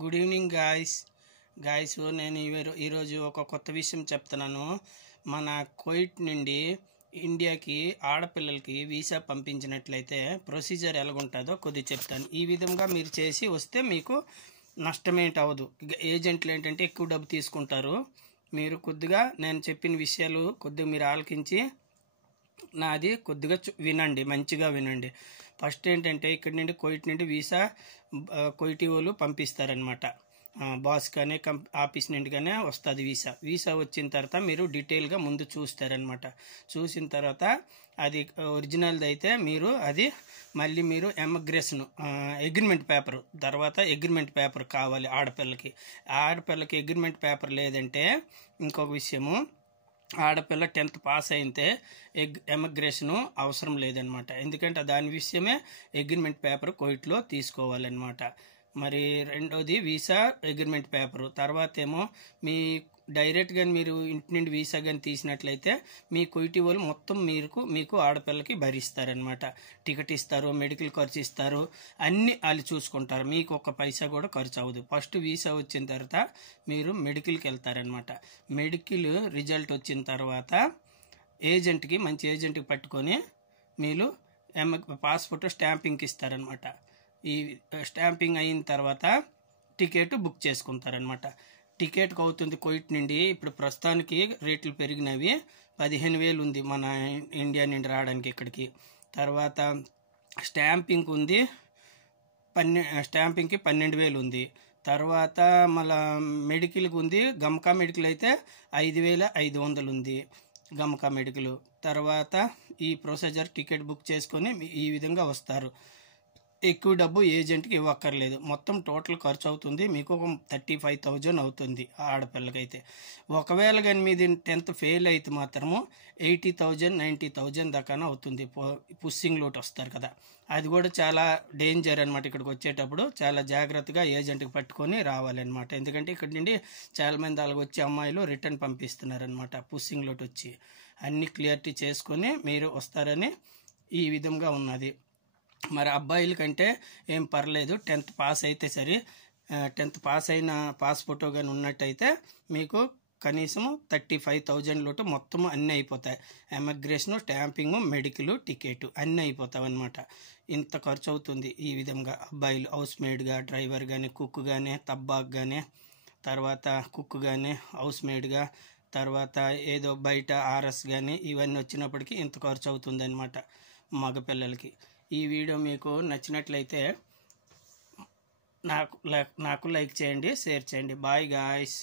Good evening guys నేను ఈరోజు ఒక కొత్త విషయం చెప్తున్నాను. మన కువైట్ నుండి ఇండియాకి ఆడపిల్లలకి వీసా పంపించినట్లయితే ప్రొసీజర్ ఎలాగుంటుందో కొద్దిగా చెప్తాను. ఈ విధంగా మీరు చేసి వస్తే మీకు నష్టమేంటి అవ్వదు. ఏజెంట్లు ఏంటంటే ఎక్కువ డబ్బు తీసుకుంటారు. మీరు కొద్దిగా నేను చెప్పిన విషయాలు కొద్దిగా మీరు ఆలకించి నాది కొద్దిగా వినండి, మంచిగా వినండి. ఫస్ట్ ఏంటంటే ఇక్కడ నుండి కువైట్ నుండి వీసా కువైటీ వాళ్ళు పంపిస్తారనమాట. బాస్ కానీ ఆఫీస్ నుండి కానీ వస్తుంది వీసా వచ్చిన తర్వాత మీరు డీటెయిల్గా ముందు చూస్తారనమాట. చూసిన తర్వాత అది ఒరిజినల్ది అయితే మీరు అది మళ్ళీ మీరు ఎమిగ్రేషన్ అగ్రిమెంట్ పేపర్ తర్వాత అగ్రిమెంట్ పేపర్ కావాలి. ఆడపిల్లకి అగ్రిమెంట్ పేపర్ లేదంటే ఇంకొక విషయము, ఆడపిల్ల 10th పాస్ అయితే ఎమిగ్రేషను అవసరం లేదనమాట. ఎందుకంటే దాని విషయమే అగ్రిమెంట్ పేపర్ కువైట్లో తీసుకోవాలన్నమాట. మరి రెండోది వీసా అగ్రిమెంట్ పేపరు. తర్వాత ఏమో మీ డైరెక్ట్గా మీరు ఇంటి నుండి వీసా కానీ తీసినట్లయితే మీ కువైటీ వాళ్ళు మొత్తం మీకు ఆడపిల్లకి భరిస్తారనమాట. టికెట్ ఇస్తారు, మెడికల్ ఖర్చు ఇస్తారు, అన్నీ వాళ్ళు చూసుకుంటారు. మీకు ఒక్క పైసా కూడా ఖర్చు అవ్వదు. ఫస్ట్ వీసా వచ్చిన తర్వాత మీరు మెడికల్కి వెళ్తారనమాట. మెడికల్ రిజల్ట్ వచ్చిన తర్వాత మంచి ఏజెంట్కి పట్టుకొని మీరు పాస్పోర్ట్ స్టాంపింగ్కి ఇస్తారనమాట. ఈ స్టాంపింగ్ అయిన తర్వాత టికెట్ బుక్ చేసుకుంటారనమాట. టికెట్కి అవుతుంది కువైట్ నుండి ఇప్పుడు ప్రస్తుతానికి రేట్లు పెరిగినవి 15,000 ఉంది మన ఇండియా నుండి రావడానికి ఇక్కడికి. తర్వాత స్టాంపింగ్ ఉంది, స్టాంపింగ్కి 12,000 ఉంది. తర్వాత మళ్ళా మెడికల్కి ఉంది, గమకా మెడికల్ అయితే 5,500 ఉంది గమకా మెడికల్. తర్వాత ఈ ప్రొసీజర్ టికెట్ బుక్ చేసుకొని ఈ విధంగా వస్తారు. ఎక్కువ డబ్బు ఏజెంట్కి ఇవ్వక్కర్లేదు. మొత్తం టోటల్ ఖర్చు అవుతుంది మీకు ఒక 35,000 అవుతుంది ఆడపిల్లకైతే. ఒకవేళ కానీ మీది 10th ఫెయిల్ అయితే మాత్రము 80,000 90,000 దాకా అవుతుంది. పుస్సింగ్ లోటు వస్తారు కదా, అది కూడా చాలా డేంజర్ అనమాట. ఇక్కడికి వచ్చేటప్పుడు చాలా జాగ్రత్తగా ఏజెంట్కి పట్టుకొని రావాలన్నమాట. ఎందుకంటే ఇక్కడ నుండి చాలామంది అలాగ వచ్చి అమ్మాయిలు రిటర్న్ పంపిస్తున్నారనమాట. పుస్సింగ్ లోటు వచ్చి అన్నీ క్లియరిటీ చేసుకొని మీరు వస్తారని ఈ విధంగా ఉన్నది. మరి అబ్బాయిల కంటే ఏం పర్లేదు, 10th పాస్ అయితే సరే. 10th పాస్ అయిన పాస్ ఫోటో కానీ ఉన్నట్టయితే మీకు కనీసం 35,000 లోటు మొత్తం అన్నీ అయిపోతాయి. ఎమిగ్రేషను, స్టాంపింగు, మెడికల్, టికెట్ అన్నీ అయిపోతాయి అనమాట. ఇంత ఖర్చు అవుతుంది. ఈ విధంగా అబ్బాయిలు హౌస్ మేడ్గా, డ్రైవర్ కానీ, కుక్ కానీ, తబ్బాక్ కానీ, తర్వాత కుక్ కానీ, హౌస్ మేడ్గా, తర్వాత ఏదో బయట ఆర్ఎస్ కానీ ఇవన్నీ వచ్చినప్పటికీ ఇంత ఖర్చు అవుతుంది అనమాట మగపిల్లలకి. ఈ వీడియో మీకు నచ్చినట్లయితే నాకు లైక్ చేయండి, షేర్ చేయండి. Bye guys.